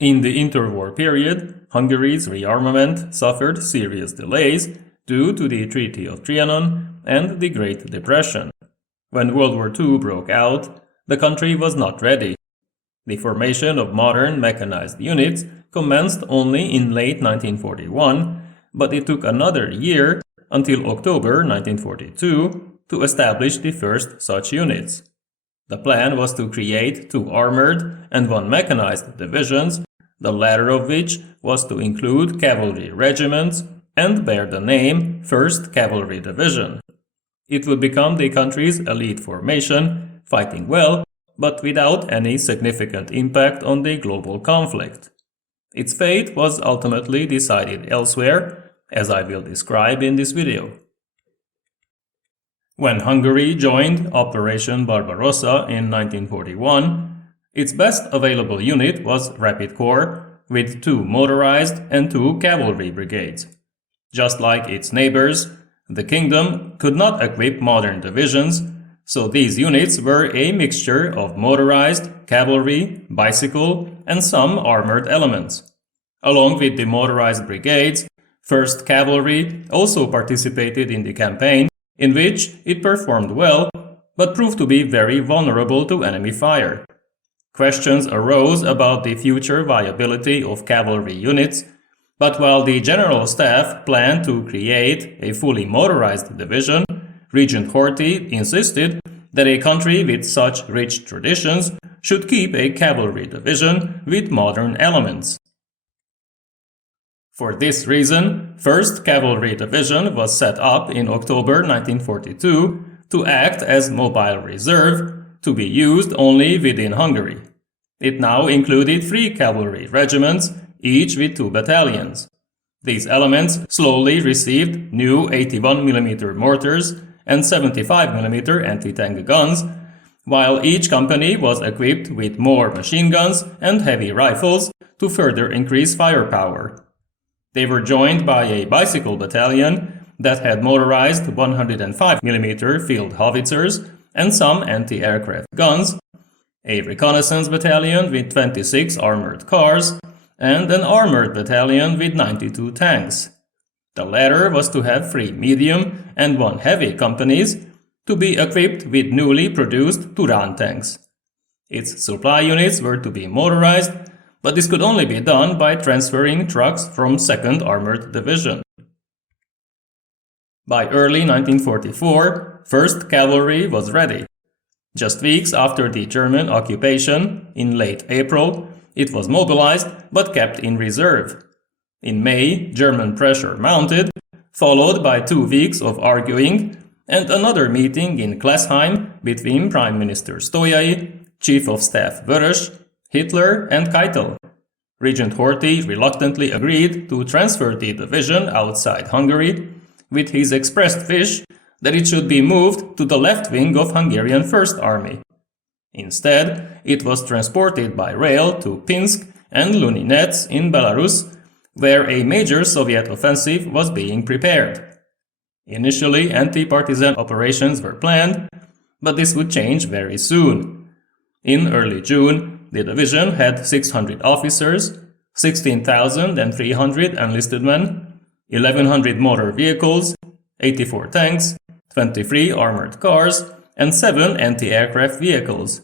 In the interwar period, Hungary's rearmament suffered serious delays due to the Treaty of Trianon and the Great Depression. When World War II broke out, the country was not ready. The formation of modern mechanized units commenced only in late 1941, but it took another year until October 1942 to establish the first such units. The plan was to create 2 armored and 1 mechanized divisions, the latter of which was to include cavalry regiments and bear the name 1st Cavalry Division. It would become the country's elite formation, fighting well, but without any significant impact on the global conflict. Its fate was ultimately decided elsewhere, as I will describe in this video. When Hungary joined Operation Barbarossa in 1941, its best available unit was Rapid Corps, with 2 motorized and 2 cavalry brigades. Just like its neighbors, the kingdom could not equip modern divisions, so these units were a mixture of motorized, cavalry, bicycle, and some armored elements. Along with the motorized brigades, 1st Cavalry also participated in the campaign, in which it performed well, but proved to be very vulnerable to enemy fire. Questions arose about the future viability of cavalry units, but while the General Staff planned to create a fully motorized division, Regent Horthy insisted that a country with such rich traditions should keep a cavalry division with modern elements. For this reason, 1st Cavalry Division was set up in October 1942 to act as mobile reserve, to be used only within Hungary. It now included 3 cavalry regiments, each with 2 battalions. These elements slowly received new 81mm mortars and 75mm anti-tank guns, while each company was equipped with more machine guns and heavy rifles to further increase firepower. They were joined by a bicycle battalion that had motorized 105mm field howitzers and some anti-aircraft guns, a reconnaissance battalion with 26 armored cars, and an armored battalion with 92 tanks. The latter was to have 3 medium and 1 heavy companies to be equipped with newly produced Turan tanks. Its supply units were to be motorized, but this could only be done by transferring trucks from 2nd Armored Division. By early 1944, 1st Cavalry was ready. Just weeks after the German occupation, in late April, it was mobilized but kept in reserve. In May, German pressure mounted, followed by 2 weeks of arguing and another meeting in Klesheim between Prime Minister Stolyai, Chief of Staff Vörös, Hitler and Keitel. Regent Horthy reluctantly agreed to transfer the division outside Hungary, with his expressed wish that it should be moved to the left wing of Hungarian First Army. Instead, it was transported by rail to Pinsk and Luninets in Belarus, where a major Soviet offensive was being prepared. Initially, anti-partisan operations were planned, but this would change very soon. In early June, the division had 600 officers, 16,300 enlisted men, 1,100 motor vehicles, 84 tanks, 23 armored cars, and 7 anti-aircraft vehicles.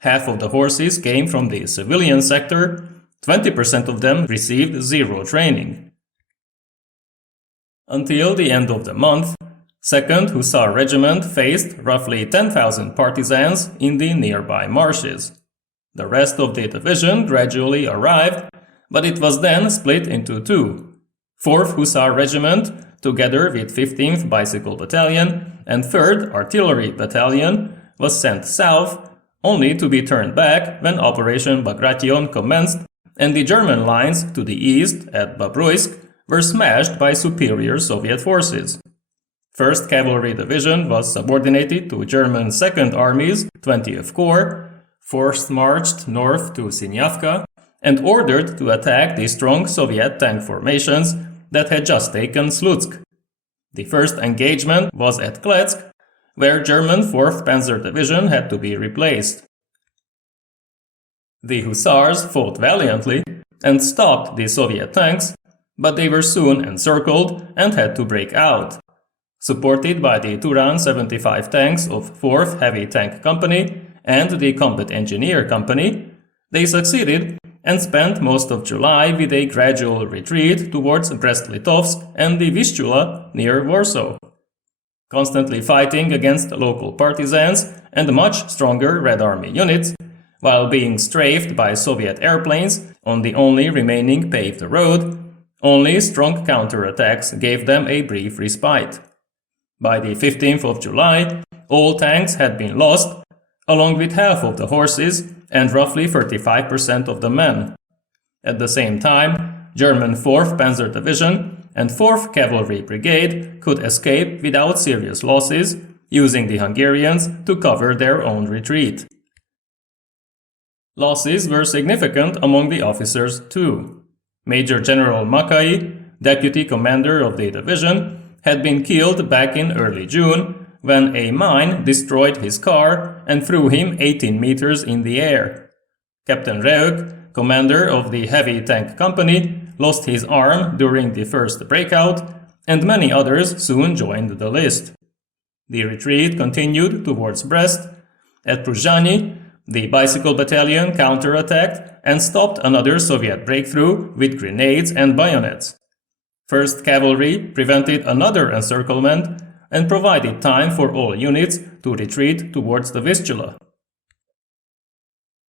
Half of the horses came from the civilian sector, 20% of them received 0 training. Until the end of the month, 2nd Hussar Regiment faced roughly 10,000 partisans in the nearby marshes. The rest of the division gradually arrived, but it was then split into 2. 4th Hussar Regiment, together with 15th Bicycle Battalion and 3rd Artillery Battalion, was sent south, only to be turned back when Operation Bagration commenced and the German lines to the east at Babruisk were smashed by superior Soviet forces. 1st Cavalry Division was subordinated to German 2nd Army's 20th Corps, forced marched north to Sinyavka, and ordered to attack the strong Soviet tank formations that had just taken Slutsk. The first engagement was at Kletsk, where German 4th Panzer Division had to be replaced. The Hussars fought valiantly and stopped the Soviet tanks, but they were soon encircled and had to break out. Supported by the Turan 75 tanks of 4th Heavy Tank Company and the Combat Engineer Company, they succeeded and spent most of July with a gradual retreat towards Brest-Litovsk and the Vistula near Warsaw. Constantly fighting against local partisans and much stronger Red Army units, while being strafed by Soviet airplanes on the only remaining paved road, only strong counterattacks gave them a brief respite. By the 15th of July, all tanks had been lost, along with half of the horses and roughly 35% of the men. At the same time, German 4th Panzer Division and 4th Cavalry Brigade could escape without serious losses, using the Hungarians to cover their own retreat. Losses were significant among the officers too. Major General Makai, deputy commander of the division, had been killed back in early June when a mine destroyed his car and threw him 18 meters in the air. Captain Reuk, commander of the Heavy Tank Company, lost his arm during the first breakout, and many others soon joined the list. The retreat continued towards Brest. At Pruzhany, the bicycle battalion counterattacked and stopped another Soviet breakthrough with grenades and bayonets. 1st Cavalry prevented another encirclement and provided time for all units to retreat towards the Vistula.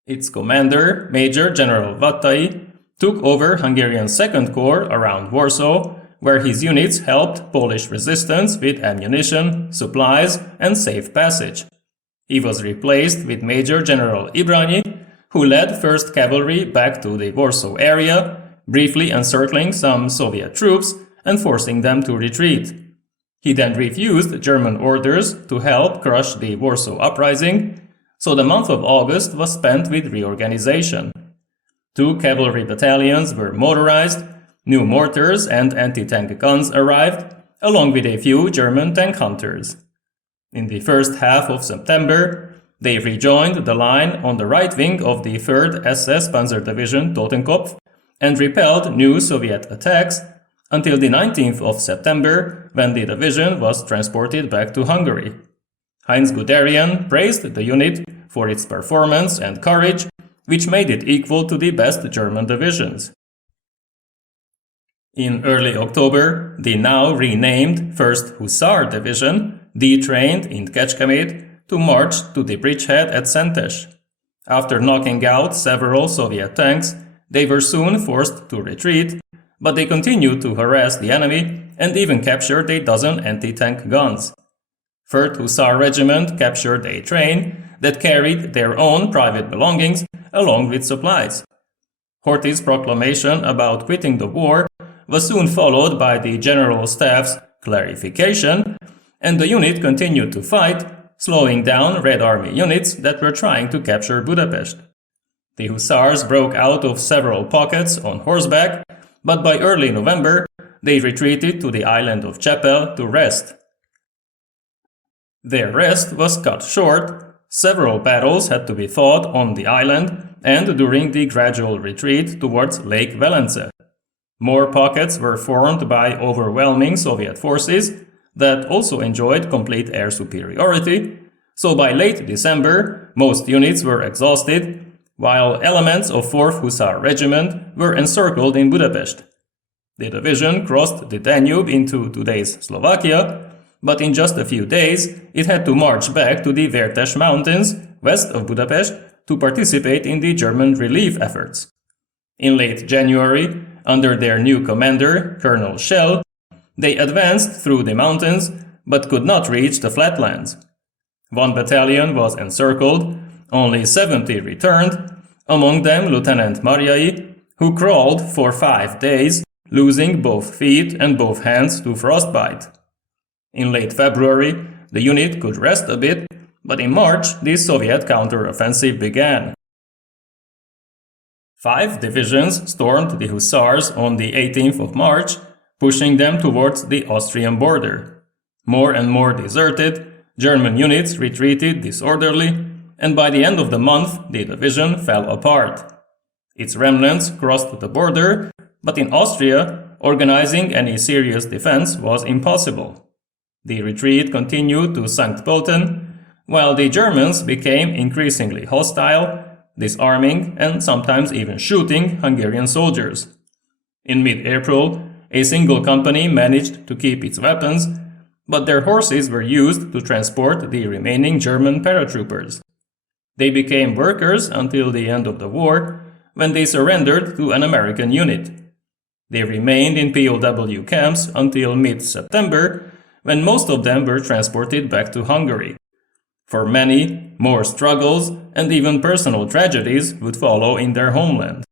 Its commander, Major General Vattai, took over Hungarian 2nd Corps around Warsaw, where his units helped Polish resistance with ammunition, supplies, and safe passage. He was replaced with Major General Ibranyi, who led 1st Cavalry back to the Warsaw area, briefly encircling some Soviet troops and forcing them to retreat. He then refused German orders to help crush the Warsaw Uprising, so the month of August was spent with reorganization. 2 cavalry battalions were motorized, new mortars and anti-tank guns arrived, along with a few German tank hunters. In the first half of September, they rejoined the line on the right wing of the 3rd SS Panzer Division Totenkopf and repelled new Soviet attacks until the 19th of September, when the division was transported back to Hungary. Heinz Guderian praised the unit for its performance and courage, which made it equal to the best German divisions. In early October, the now renamed 1st Hussar Division detrained in Kecskemét to march to the bridgehead at Szentes. After knocking out several Soviet tanks, they were soon forced to retreat, but they continued to harass the enemy and even captured a dozen anti-tank guns. 3rd Hussar Regiment captured a train that carried their own private belongings along with supplies. Horthy's proclamation about quitting the war was soon followed by the General Staff's clarification, and the unit continued to fight, slowing down Red Army units that were trying to capture Budapest. The Hussars broke out of several pockets on horseback, but by early November they retreated to the island of Csepel to rest. Their rest was cut short. Several battles had to be fought on the island and during the gradual retreat towards Lake Velence. More pockets were formed by overwhelming Soviet forces that also enjoyed complete air superiority, so by late December most units were exhausted, while elements of 4th Hussar Regiment were encircled in Budapest. The division crossed the Danube into today's Slovakia, but in just a few days it had to march back to the Vértes Mountains west of Budapest to participate in the German relief efforts. In late January, under their new commander, Colonel Schell, they advanced through the mountains but could not reach the flatlands. 1 battalion was encircled, only 70 returned, among them Lieutenant Marjai, who crawled for 5 days, losing both feet and both hands to frostbite. In late February, the unit could rest a bit, but in March the Soviet counter-offensive began. 5 divisions stormed the Hussars on the 18th of March, pushing them towards the Austrian border. More and more deserted, German units retreated disorderly, and by the end of the month the division fell apart. Its remnants crossed the border, but in Austria, organizing any serious defense was impossible. The retreat continued to St. Pölten, while the Germans became increasingly hostile, disarming and sometimes even shooting Hungarian soldiers. In mid-April, a single company managed to keep its weapons, but their horses were used to transport the remaining German paratroopers. They became workers until the end of the war, when they surrendered to an American unit. They remained in POW camps until mid-September, when most of them were transported back to Hungary. For many, more struggles and even personal tragedies would follow in their homeland.